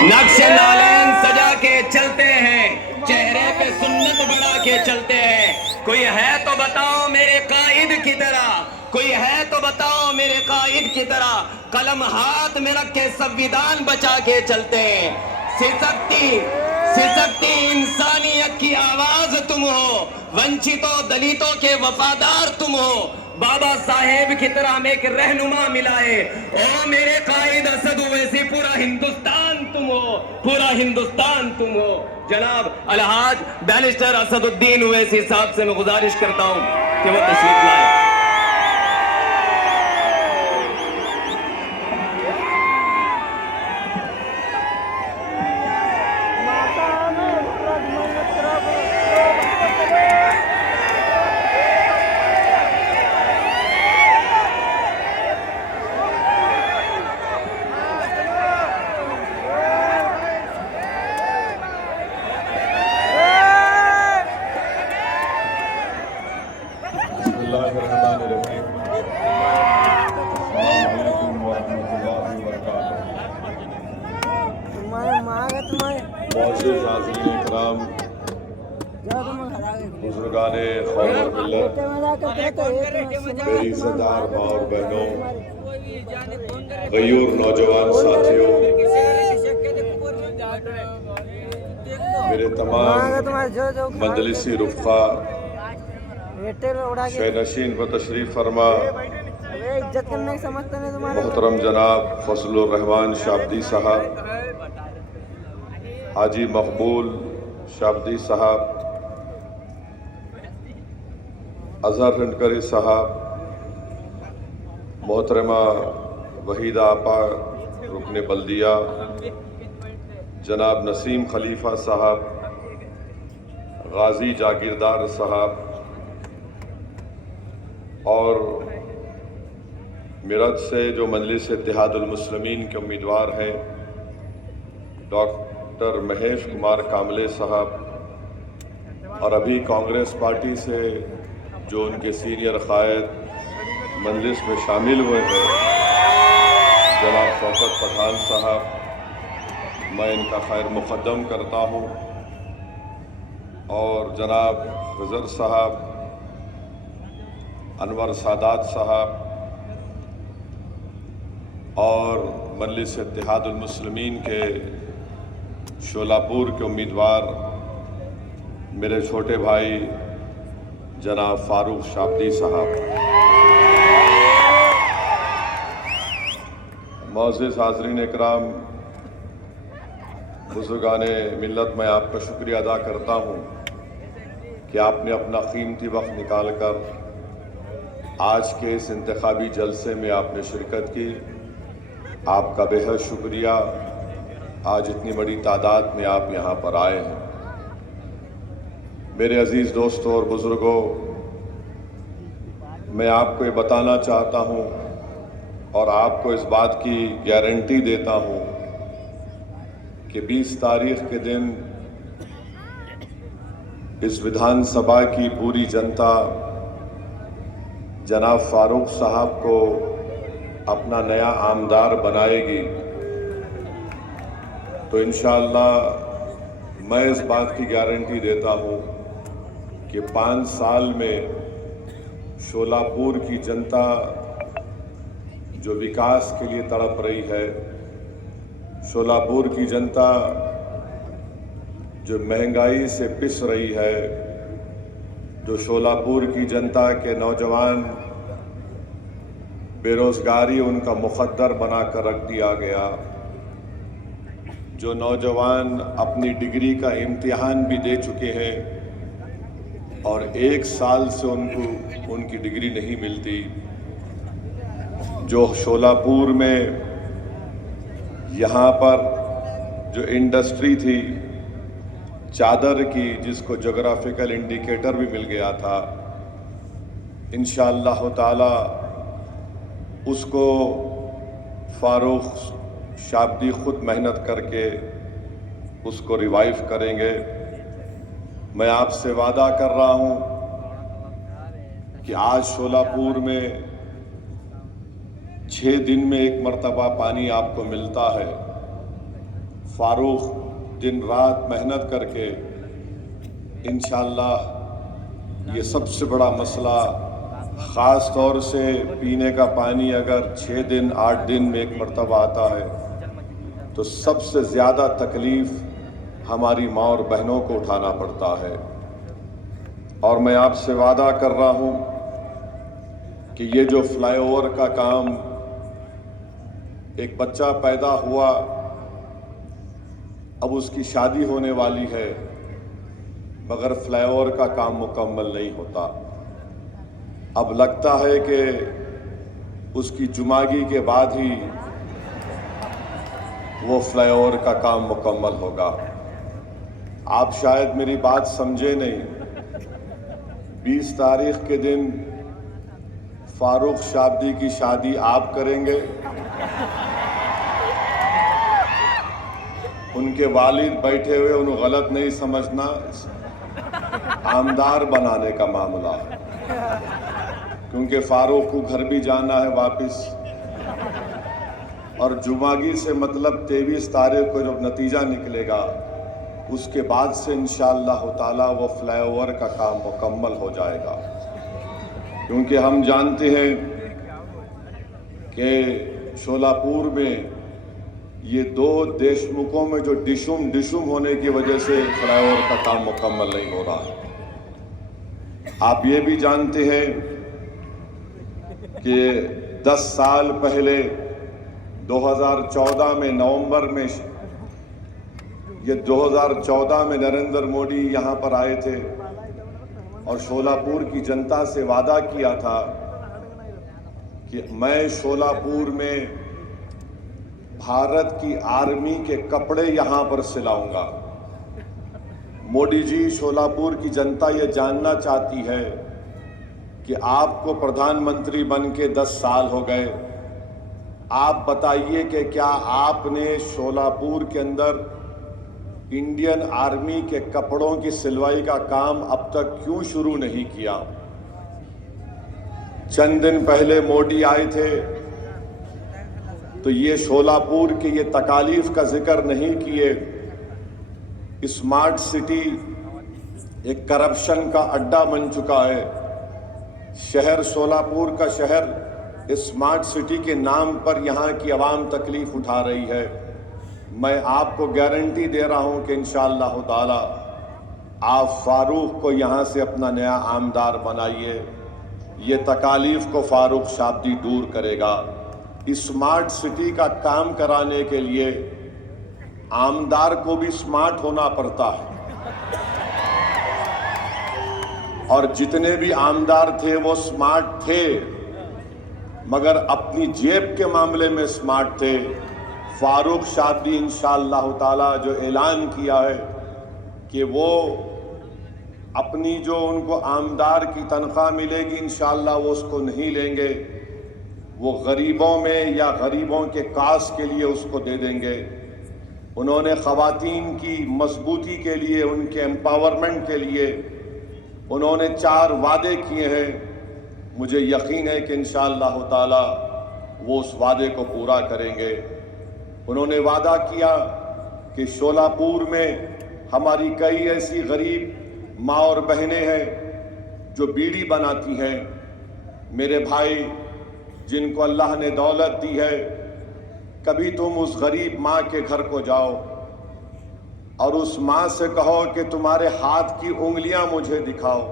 नक्शे नालैन सजा के चलते हैं, चेहरे पे सुन्नत बढ़ा के चलते हैं। कोई है तो बताओ मेरे कायद की तरह, कोई है तो बताओ मेरे कायद की तरह, कलम हाथ में रख के संविधान बचा के चलते हैं। सिसकती इंसानियत की आवाज तुम हो, वंचितों दलितों के वफादार तुम हो। बाबा साहेब की तरह हमें एक रहनुमा मिला है। ओ मेरे कायद असद ओवैसी, पूरा हिंदुस्तान तुम हो, पूरा हिंदुस्तान तुम हो। जनाब अलहाज बैरिस्टर असदुद्दीन ओवैसी साहब से मैं गुजारिश करता हूं कि वो तशरीफ लाए। बुजुर्गाने खौर मिल्लत, मेरी इज़्ज़तदार माँ और बहनों, गयूर नौजवान साथियों, मेरे तमाम मंजलिसी रुफ़ा, शहनशीन व तशरीफ़ फरमा मोहतरम जनाब फजलुर रहमान शाब्दी साहब, हाजी मकबूल शाब्दी साहब, अजहर हिंदकरी साहब, मोहतरमा वहीदा आपा रुकने बल्दिया, जनाब नसीम खलीफा साहब, गाजी जागीरदार साहब और मेरठ से जो मजलिस इत्तेहादुल मुस्लिमीन के उम्मीदवार हैं डॉक्टर महेश कुमार कामले साहब, और अभी कांग्रेस पार्टी से जो उनके सीनियर कायद मजलिस में शामिल हुए हैं जनाब शौकत पठान साहब, मैं इनका खैर मुक़द्दम करता हूँ, और जनाब खज़र साहब, अनवर सादात साहब और मजलिस इत्तेहादुल मुस्लिमीन के शोलापुर के उम्मीदवार मेरे छोटे भाई जनाब फारूक शाब्दी साहब। मौज़िज़ हाज़रीन इकराम, बुज़ुर्गाने मिल्लत, मैं आपका शुक्रिया अदा करता हूँ कि आपने अपना कीमती वक्त निकाल कर आज के इस इंतखाबी जलसे में आपने शिरकत की। आपका बेहद शुक्रिया। आज इतनी बड़ी तादाद में आप यहाँ पर आए हैं। मेरे अजीज़ दोस्तों और बुज़ुर्गों, मैं आपको ये बताना चाहता हूँ और आपको इस बात की गारंटी देता हूँ कि 20 तारीख के दिन इस विधानसभा की पूरी जनता जनाब फारूक साहब को अपना नया आमदार बनाएगी। तो इंशाअल्लाह मैं इस बात की गारंटी देता हूँ कि 5 साल में शोलापुर की जनता जो विकास के लिए तड़प रही है, शोलापुर की जनता जो महंगाई से पिस रही है, जो शोलापुर की जनता के नौजवान बेरोज़गारी उनका मुक़द्दर बना कर रख दिया गया, जो नौजवान अपनी डिग्री का इम्तिहान भी दे चुके हैं और 1 साल से उनको उनकी डिग्री नहीं मिलती, जो शोलापुर में यहाँ पर जो इंडस्ट्री थी चादर की, जिसको जोग्राफिकल इंडिकेटर भी मिल गया था, इंशाअल्लाह ताला उसको फारूक शाब्दी खुद मेहनत करके उसको रिवाइव करेंगे। मैं आपसे वादा कर रहा हूँ कि आज शोलापुर में 6 दिन में 1 मरतबा पानी आपको मिलता है। फारूक दिन रात मेहनत करके इंशाअल्लाह ये सबसे बड़ा मसला, ख़ास तौर से पीने का पानी अगर 6 दिन 8 दिन में एक मरतबा आता है तो सबसे ज़्यादा तकलीफ़ हमारी माँ और बहनों को उठाना पड़ता है। और मैं आपसे वादा कर रहा हूँ कि ये जो फ्लाईओवर का काम, एक बच्चा पैदा हुआ, अब उसकी शादी होने वाली है, मगर फ्लाईओवर का काम मुकम्मल नहीं होता। अब लगता है कि उसकी जुमागी के बाद ही वो फ्लाईओवर का काम मुकम्मल होगा। आप शायद मेरी बात समझे नहीं। 20 तारीख के दिन फारूक शाब्दी की शादी आप करेंगे, उनके वालिद बैठे हुए, उन्हें गलत नहीं समझना, आमदार बनाने का मामला है, क्योंकि फारूक को घर भी जाना है वापस। और जुमागी से मतलब 23 तारीख को जब नतीजा निकलेगा उसके बाद से इंशाअल्लाह ताला वो फ्लाईओवर का काम मुकम्मल हो जाएगा। क्योंकि हम जानते हैं कि शोलापुर में ये 2 देशमुखों में जो डिशुम होने की वजह से फ्लाईओवर का काम मुकम्मल नहीं हो रहा। आप ये भी जानते हैं कि 10 साल पहले 2014 में नवंबर में, ये 2014 में नरेंद्र मोदी यहाँ पर आए थे और शोलापुर की जनता से वादा किया था कि मैं शोलापुर में भारत की आर्मी के कपड़े यहाँ पर सिलाऊंगा। मोदी जी, शोलापुर की जनता ये जानना चाहती है कि आपको प्रधानमंत्री बन के 10 साल हो गए, आप बताइए कि क्या आपने शोलापुर के अंदर इंडियन आर्मी के कपड़ों की सिलवाई का काम अब तक क्यों शुरू नहीं किया? चंद दिन पहले मोदी आए थे तो ये शोलापुर के ये तकालीफ का जिक्र नहीं किए। स्मार्ट सिटी एक करप्शन का अड्डा बन चुका है। शहर शोलापुर का शहर स्मार्ट सिटी के नाम पर यहाँ की आवाम तकलीफ उठा रही है। मैं आपको गारंटी दे रहा हूँ कि इंशाअल्लाह ताला आप फारूक को यहाँ से अपना नया आमदार बनाइए। ये तकालीफ को फारूक शाब्दी दूर करेगा। स्मार्ट सिटी का काम कराने के लिए आमदार को भी स्मार्ट होना पड़ता है, और जितने भी आमदार थे वो स्मार्ट थे, मगर अपनी जेब के मामले में स्मार्ट थे। फारूक शाब्दी इंशाअल्लाह ताला जो ऐलान किया है कि वो अपनी जो उनको आमदार की तनख्वाह मिलेगी इंशाअल्लाह वो उसको नहीं लेंगे, वो गरीबों में या गरीबों के कास के लिए उसको दे देंगे। उन्होंने ख़वातीन की मजबूती के लिए, उनके एम्पावरमेंट के लिए उन्होंने 4 वादे किए हैं। मुझे यकीन है कि इंशाअल्लाह ताला वो उस वादे को पूरा करेंगे। उन्होंने वादा किया कि शोलापुर में हमारी कई ऐसी गरीब माँ और बहनें हैं जो बीड़ी बनाती हैं। मेरे भाई, जिनको अल्लाह ने दौलत दी है, कभी तुम उस गरीब माँ के घर को जाओ और उस माँ से कहो कि तुम्हारे हाथ की उंगलियां मुझे दिखाओ।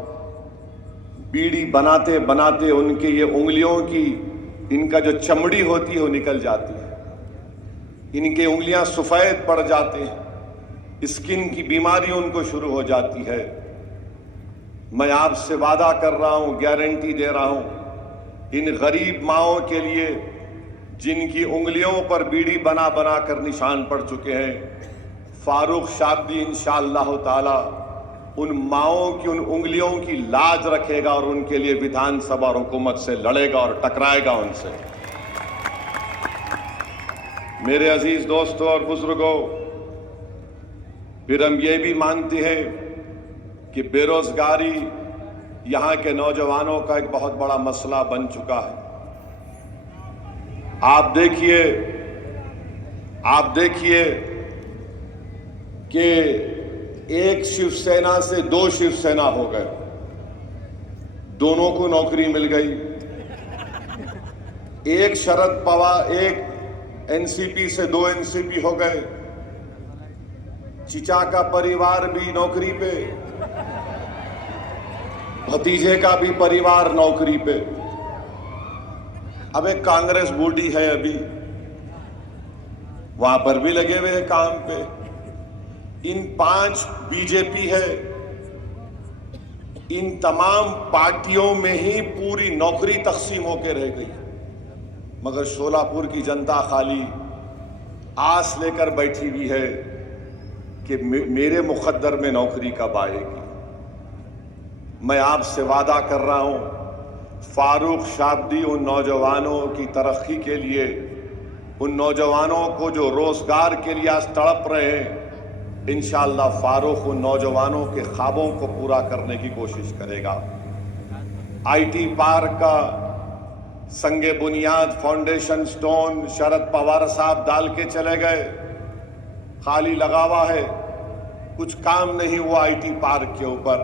बीड़ी बनाते बनाते उनके ये उंगलियों की, इनका जो चमड़ी होती है वो निकल जाती है, इनके उंगलियां सफ़ेद पड़ जाते हैं, स्किन की बीमारी उनको शुरू हो जाती है। मैं आपसे वादा कर रहा हूं, गारंटी दे रहा हूं, इन गरीब माओं के लिए जिनकी उंगलियों पर बीड़ी बना बना कर निशान पड़ चुके हैं, फारूक शाब्दी इंशाअल्लाह ताला उन माओं की उन उंगलियों की लाज रखेगा और उनके लिए विधानसभा और हुकूमत से लड़ेगा और टकराएगा उनसे। मेरे अजीज दोस्तों और बुजुर्गों, फिर हम ये भी मानते हैं कि बेरोजगारी यहाँ के नौजवानों का एक बहुत बड़ा मसला बन चुका है। आप देखिए कि एक शिवसेना से दो शिवसेना हो गए, दोनों को नौकरी मिल गई। एक शरद पवार, एक एनसीपी से दो एनसीपी हो गए, चिचा का परिवार भी नौकरी पे, भतीजे का भी परिवार नौकरी पे। अब एक कांग्रेस बूढ़ी है, अभी वहां पर भी लगे हुए हैं काम पे। इन 5 बीजेपी है, इन तमाम पार्टियों में ही पूरी नौकरी तकसीम होकर रह गई। मगर शोलापुर की जनता खाली आस लेकर बैठी हुई है कि मेरे मुकद्दर में नौकरी कब आएगी। मैं आपसे वादा कर रहा हूं, फारूक शाब्दी उन नौजवानों की तरक्की के लिए, उन नौजवानों को जो रोजगार के लिए आज तड़प रहे हैं, इंशाअल्लाह फारूक उन नौजवानों के ख्वाबों को पूरा करने की कोशिश करेगा। आईटी पार्क का संगे बुनियाद फाउंडेशन स्टोन शरद पवार साहब डाल के चले गए, खाली लगा हुआ है, कुछ काम नहीं हुआ आईटी पार्क के ऊपर।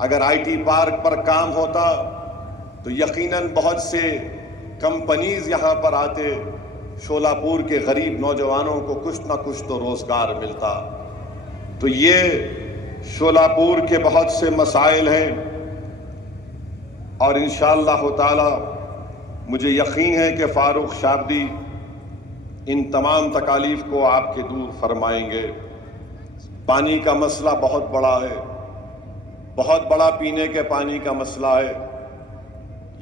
अगर आईटी पार्क पर काम होता तो यकीनन बहुत से कंपनीज यहां पर आते, शोलापुर के गरीब नौजवानों को कुछ ना कुछ तो रोजगार मिलता। तो ये शोलापुर के बहुत से मसाइल हैं और इंशाअल्लाह ताला मुझे यकीन है कि फारूक शाब्दी इन तमाम तकालीफ को आपके दूर फरमाएंगे। पानी का मसला बहुत बड़ा है, बहुत बड़ा पीने के पानी का मसला है।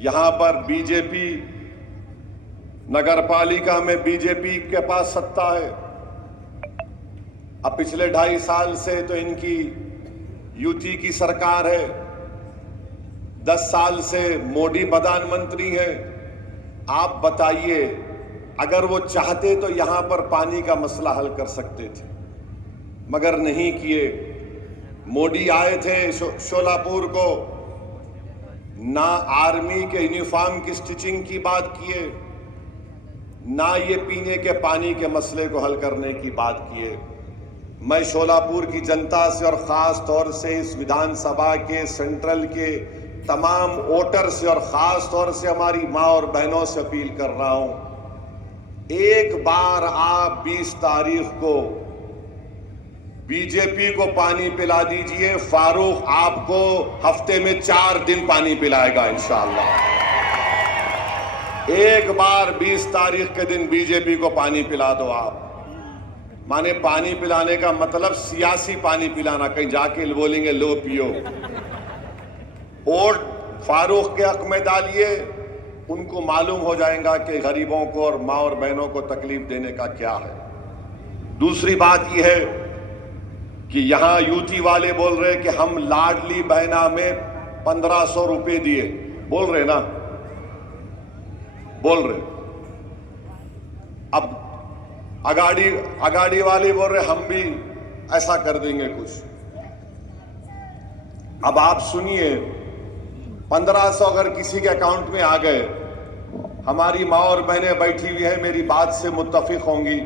यहां पर बीजेपी, नगर पालिका में बीजेपी के पास सत्ता है। अब पिछले 2.5 साल से तो इनकी यूटी की सरकार है, 10 साल से मोदी प्रधानमंत्री है। आप बताइए, अगर वो चाहते तो यहां पर पानी का मसला हल कर सकते थे, मगर नहीं किए। मोदी आए थे शोलापुर को, ना आर्मी के यूनिफॉर्म की स्टिचिंग की बात किए, ना ये पीने के पानी के मसले को हल करने की बात किए। मैं शोलापुर की जनता से और ख़ास तौर से इस विधानसभा के सेंट्रल के तमाम वोटर से और ख़ास तौर से हमारी माँ और बहनों से अपील कर रहा हूँ, एक बार आप 20 तारीख को बीजेपी को पानी पिला दीजिए। फारूक आपको हफ्ते में 4 दिन पानी पिलाएगा इंशाअल्लाह। एक बार 20 तारीख के दिन बीजेपी को पानी पिला दो आप। माने पानी पिलाने का मतलब सियासी पानी पिलाना, कहीं जाके बोलेंगे लो पियो। वोट फारूक के हक में डालिए, उनको मालूम हो जाएगा कि गरीबों को और माँ और बहनों को तकलीफ देने का क्या है। दूसरी बात यह है कि यहां यूटी वाले बोल रहे कि हम लाडली बहना में 1500 रुपए दिए, बोल रहे ना, बोल रहे। अब अगाड़ी वाले बोल रहे हम भी ऐसा कर देंगे कुछ। अब आप सुनिए, 1500 अगर किसी के अकाउंट में आ गए, हमारी माँ और बहनें बैठी हुई है, मेरी बात से मुत्तफिक होंगी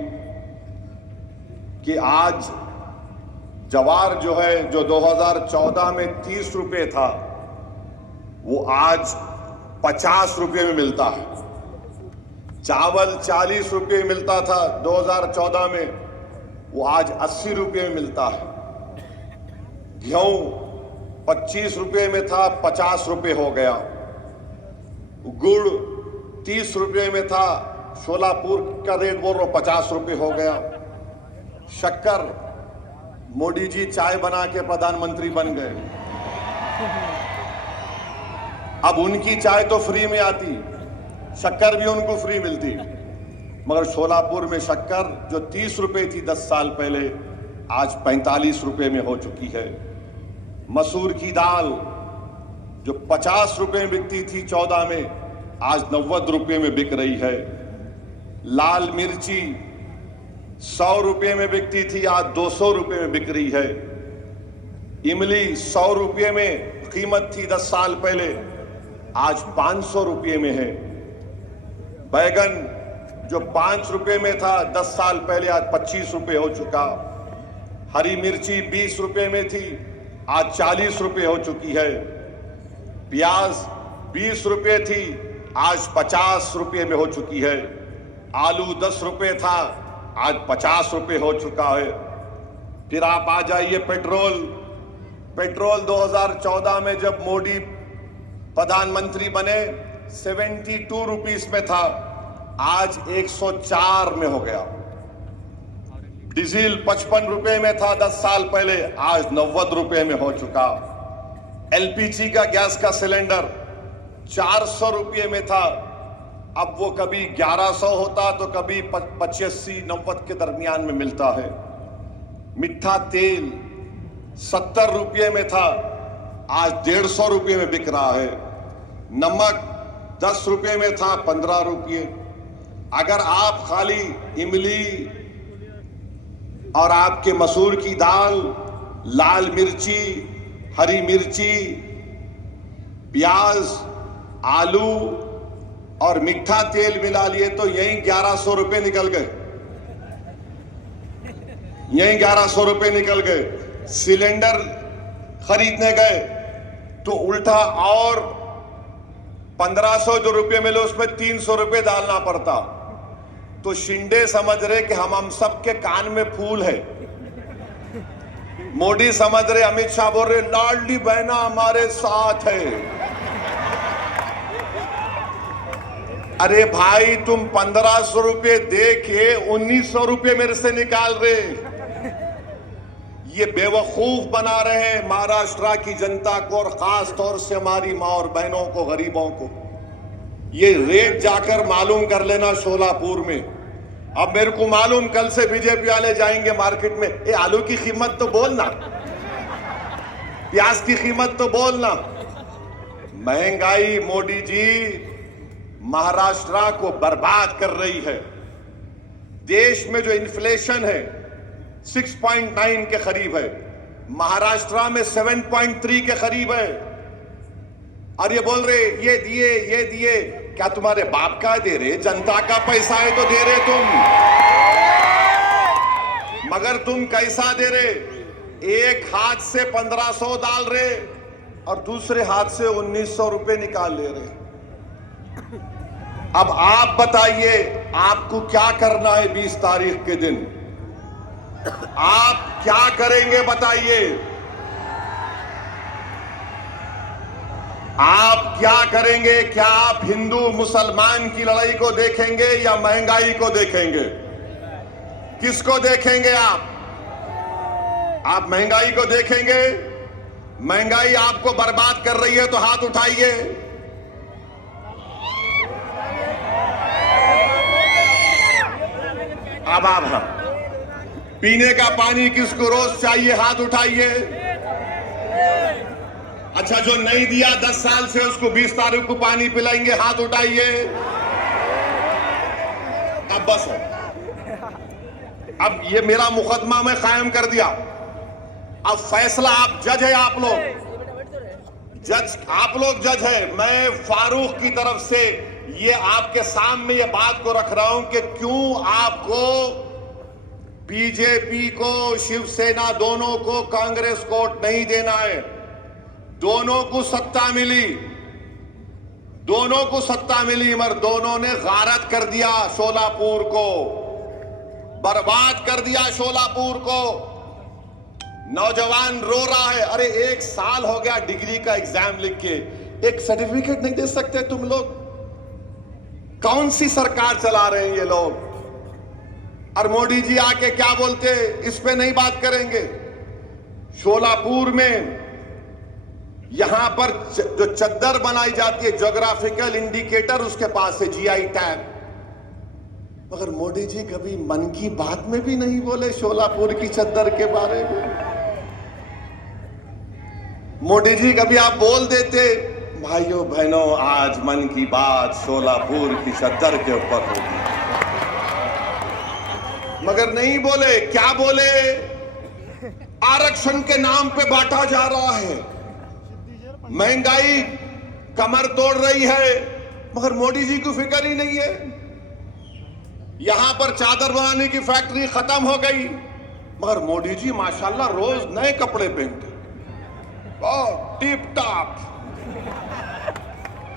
कि आज जवार जो है, जो 2014 में 30 रुपए था, वो आज 50 रुपए में मिलता है। चावल 40 रुपए मिलता था 2014 में, वो आज 80 रुपए में मिलता है। गेहूं 25 रुपए में था, 50 रुपए हो गया। गुड़ 30 रुपए में था, शोलापुर का रेट बोल रहा हूं 50 रुपए हो गया। शक्कर, मोदी जी चाय बना के प्रधानमंत्री बन गए, अब उनकी चाय तो फ्री में आती, शक्कर भी उनको फ्री मिलती। मगर शोलापुर में शक्कर जो 30 रुपए थी 10 साल पहले, आज 45 रुपए में हो चुकी है। मसूर की दाल जो 50 रुपए में बिकती थी 14 में, आज 90 रुपए में बिक रही है। लाल मिर्ची 100 रुपए में बिकती थी, आज 200 रुपए में बिक रही है। इमली 100 रुपए में कीमत थी 10 साल पहले, आज 500 रुपए में है। बैगन जो 5 रुपए में था 10 साल पहले, आज 25 रुपए हो चुका। हरी मिर्ची 20 रुपए में थी, आज 40 रुपए हो चुकी है। प्याज 20 रुपए थी, आज 50 रुपए में हो चुकी है। आलू 10 रुपए था, आज 50 रुपए हो चुका है। फिर आप आ जाइए पेट्रोल 2014 में जब मोदी प्रधानमंत्री बने 72 रुपीस में था, आज 104 में हो गया। डीजल 55 रुपए में था 10 साल पहले, आज 90 रुपए में हो चुका। एलपीजी का गैस का सिलेंडर 400 रुपये में था, अब वो कभी 1100 होता तो कभी 85-90 के दरमियान में मिलता है। मीठा तेल 70 रुपये में था, आज 150 रुपये में बिक रहा है। नमक 10 रुपये में था, 15 रुपये। अगर आप खाली इमली और आपके मसूर की दाल, लाल मिर्ची, हरी मिर्ची, प्याज, आलू और मीठा तेल मिला लिए तो यही 1100 रुपए निकल गए, यही 1100 रुपए निकल गए। सिलेंडर खरीदने गए तो उल्टा और 1500 जो रुपये मिले उसमें 300 रुपए डालना पड़ता। तो शिंदे समझ रहे कि हम सबके कान में फूल है। मोदी समझ रहे, अमित शाह बोल रहे लाडली बहना हमारे साथ है। अरे भाई तुम 1500 रुपये दे के 1900 रुपये मेरे से निकाल रहे, ये बेवकूफ बना रहे हैं महाराष्ट्र की जनता को और खास तौर से हमारी मां और बहनों को, गरीबों को। ये रेट जाकर मालूम कर लेना शोलापुर में। अब मेरे को मालूम कल से बीजेपी वाले जाएंगे मार्केट में, ये आलू की कीमत तो बोलना, प्याज की कीमत तो बोलना। महंगाई मोदी जी महाराष्ट्र को बर्बाद कर रही है। देश में जो इन्फ्लेशन है 6.9 के करीब है, महाराष्ट्र में 7.3 के करीब है। और ये बोल रहे ये दिए, क्या तुम्हारे बाप का दे रहे? जनता का पैसा है तो दे रहे तुम, मगर तुम कैसा दे रहे? एक हाथ से 1500 डाल रहे और दूसरे हाथ से 1900 रुपए निकाल ले रहे। अब आप बताइए आपको क्या करना है 20 तारीख के दिन? आप क्या करेंगे बताइए? आप क्या करेंगे? क्या आप हिंदू मुसलमान की लड़ाई को देखेंगे या महंगाई को देखेंगे? किसको देखेंगे आप? आप महंगाई को देखेंगे? महंगाई आपको बर्बाद कर रही है तो हाथ उठाइए। अब आप पीने का पानी किसको रोज चाहिए? हाथ उठाइए। अच्छा, जो नहीं दिया 10 साल से उसको 20 तारीख को पानी पिलाएंगे, हाथ उठाइए। अब बस है, अब ये मेरा मुकदमा मैं कायम कर दिया। अब फैसला आप जज है, आप लोग जज है। मैं फारूक की तरफ से ये आपके सामने ये बात को रख रहा हूं कि क्यों आपको बीजेपी को, शिवसेना दोनों को कांग्रेस को वोट नहीं देना है। दोनों को सत्ता मिली, मगर दोनों ने गारत कर दिया शोलापुर को, बर्बाद कर दिया शोलापुर को। नौजवान रो रहा है, अरे 1 साल हो गया डिग्री का एग्जाम लिख के, एक सर्टिफिकेट नहीं दे सकते तुम लोग? कौन सी सरकार चला रहे हैं ये लोग? और मोदी जी आके क्या बोलते, इस पे नहीं बात करेंगे। शोलापुर में यहां पर जो चद्दर बनाई जाती है, ज्योग्राफिकल इंडिकेटर उसके पास है, जीआई टैग, मगर मोदी जी कभी मन की बात में भी नहीं बोले शोलापुर की चद्दर के बारे में। मोदी जी कभी आप बोल देते, भाइयों बहनों आज मन की बात शोलापुर की चद्दर के ऊपर होगी, मगर नहीं बोले। क्या बोले? आरक्षण के नाम पे बांटा जा रहा है, महंगाई कमर तोड़ रही है, मगर मोदी जी को फिक्र ही नहीं है। यहां पर चादर बनाने की फैक्ट्री खत्म हो गई, मगर मोदी जी माशाल्लाह रोज नए कपड़े पहनते, बहुत टिप टॉप।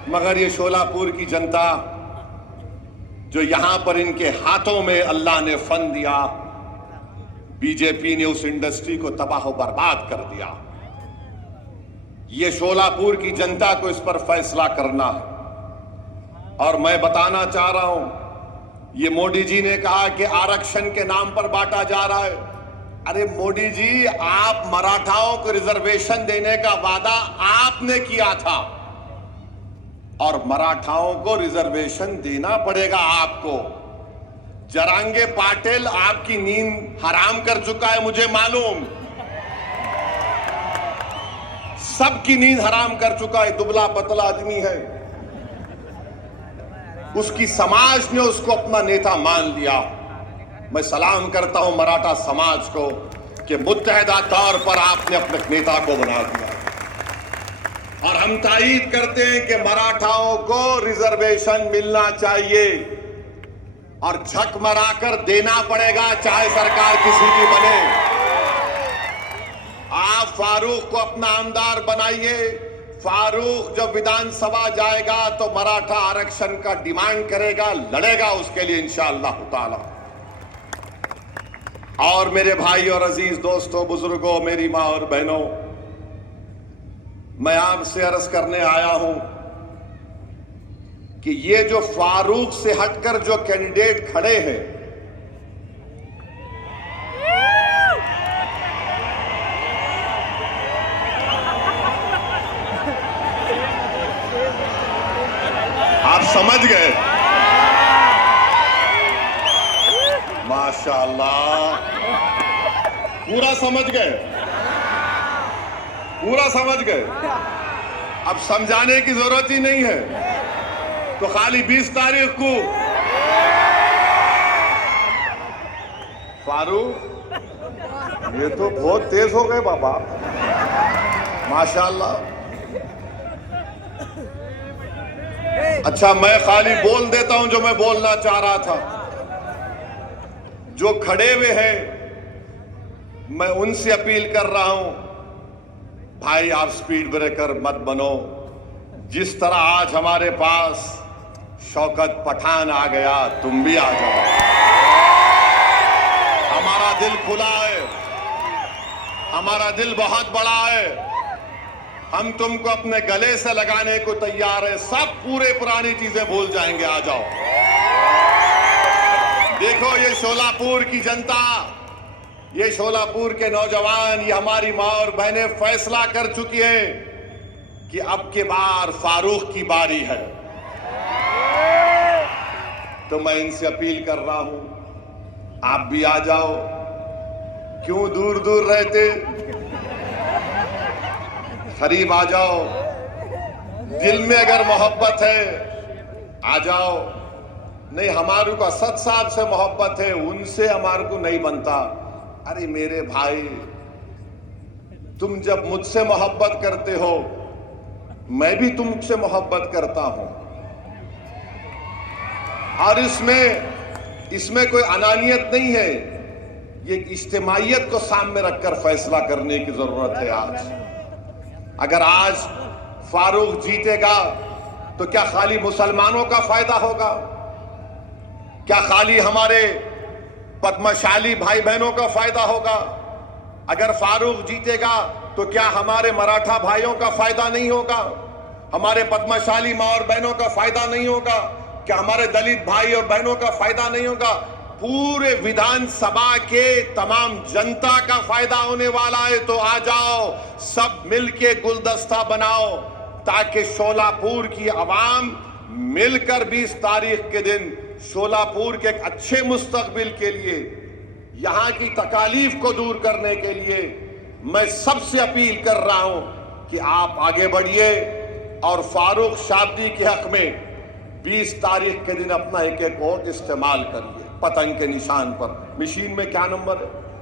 मगर ये शोलापुर की जनता जो यहां पर इनके हाथों में अल्लाह ने फन दिया, बीजेपी ने उस इंडस्ट्री को तबाह बर्बाद कर दिया। ये शोलापुर की जनता को इस पर फैसला करना है। और मैं बताना चाह रहा हूं, ये मोदी जी ने कहा कि आरक्षण के नाम पर बांटा जा रहा है। अरे मोदी जी, आप मराठाओं को रिजर्वेशन देने का वादा आपने किया था और मराठाओं को रिजर्वेशन देना पड़ेगा आपको। जरांगे पाटिल आपकी नींद हराम कर चुका है, मुझे मालूम, सबकी नींद हराम कर चुका है। दुबला पतला आदमी है, उसकी समाज ने उसको अपना नेता मान लिया। मैं सलाम करता हूं मराठा समाज को कि मुत्तहिदा तौर पर आपने अपने नेता को बना दिया। और हम तायीद करते हैं कि मराठाओं को रिजर्वेशन मिलना चाहिए और झक मराकर देना पड़ेगा, चाहे सरकार किसी की बने। आप फारूक को अपना आमदार बनाइए। फारूक जब विधानसभा जाएगा तो मराठा आरक्षण का डिमांड करेगा, लड़ेगा उसके लिए इंशाअल्लाह ताला। और मेरे भाई और अजीज दोस्तों, बुजुर्गों, मेरी मां और बहनों, मैं आपसे अर्ज करने आया हूं कि ये जो फारूक से हटकर जो कैंडिडेट खड़े हैं, आप समझ गए? माशाअल्लाह, पूरा समझ गए, पूरा समझ गए। अब समझाने की जरूरत ही नहीं है। तो खाली 20 तारीख को फारूक, ये तो बहुत तेज हो गए बाबा, माशाअल्लाह। अच्छा, मैं खाली बोल देता हूं जो मैं बोलना चाह रहा था। जो खड़े हुए हैं, मैं उनसे अपील कर रहा हूं, भाई आप स्पीड ब्रेकर मत बनो। जिस तरह आज हमारे पास शौकत पठान आ गया, तुम भी आ जाओ। हमारा दिल खुला है, हमारा दिल बहुत बड़ा है। हम तुमको अपने गले से लगाने को तैयार है। सब पूरे पुरानी चीजें भूल जाएंगे, आ जाओ। देखो, ये शोलापुर की जनता, ये शोलापुर के नौजवान, ये हमारी मां और बहनें फैसला कर चुकी हैं कि अब की बार फारूक की बारी है। तो मैं इनसे अपील कर रहा हूं, आप भी आ जाओ। क्यों दूर दूर रहते, करीब आ जाओ। दिल में अगर मोहब्बत है, आ जाओ। नहीं, हमारे को असद साहब से मोहब्बत है, उनसे हमारे को नहीं बनता। अरे मेरे भाई, तुम जब मुझसे मोहब्बत करते हो, मैं भी तुमसे मोहब्बत करता हूं। और इसमें कोई अनानियत नहीं है। ये इज्तिमाइयत को सामने रखकर फैसला करने की जरूरत है आज। अगर आज फारूक जीतेगा तो क्या खाली मुसलमानों का फायदा होगा? क्या खाली हमारे पद्मशाली भाई बहनों का फायदा होगा? अगर फारूक जीतेगा तो क्या हमारे मराठा भाइयों का फायदा नहीं होगा? हमारे पद्मशाली मां और बहनों का फायदा नहीं होगा? क्या हमारे दलित भाई और बहनों का फायदा नहीं होगा? पूरे विधानसभा के तमाम जनता का फायदा होने वाला है। तो आ जाओ, सब मिलके गुलदस्ता बनाओ, ताकि शोलापुर की आवाम मिलकर 20 तारीख के दिन शोलापुर के एक अच्छे मुस्तकबिल के लिए, यहां की तकालीफ को दूर करने के लिए मैं सबसे अपील कर रहा हूं कि आप आगे बढ़िए और फारूक शाब्दी के हक में 20 तारीख के दिन अपना एक वोट इस्तेमाल करिए, पतंग के निशान पर। मशीन में क्या नंबर है?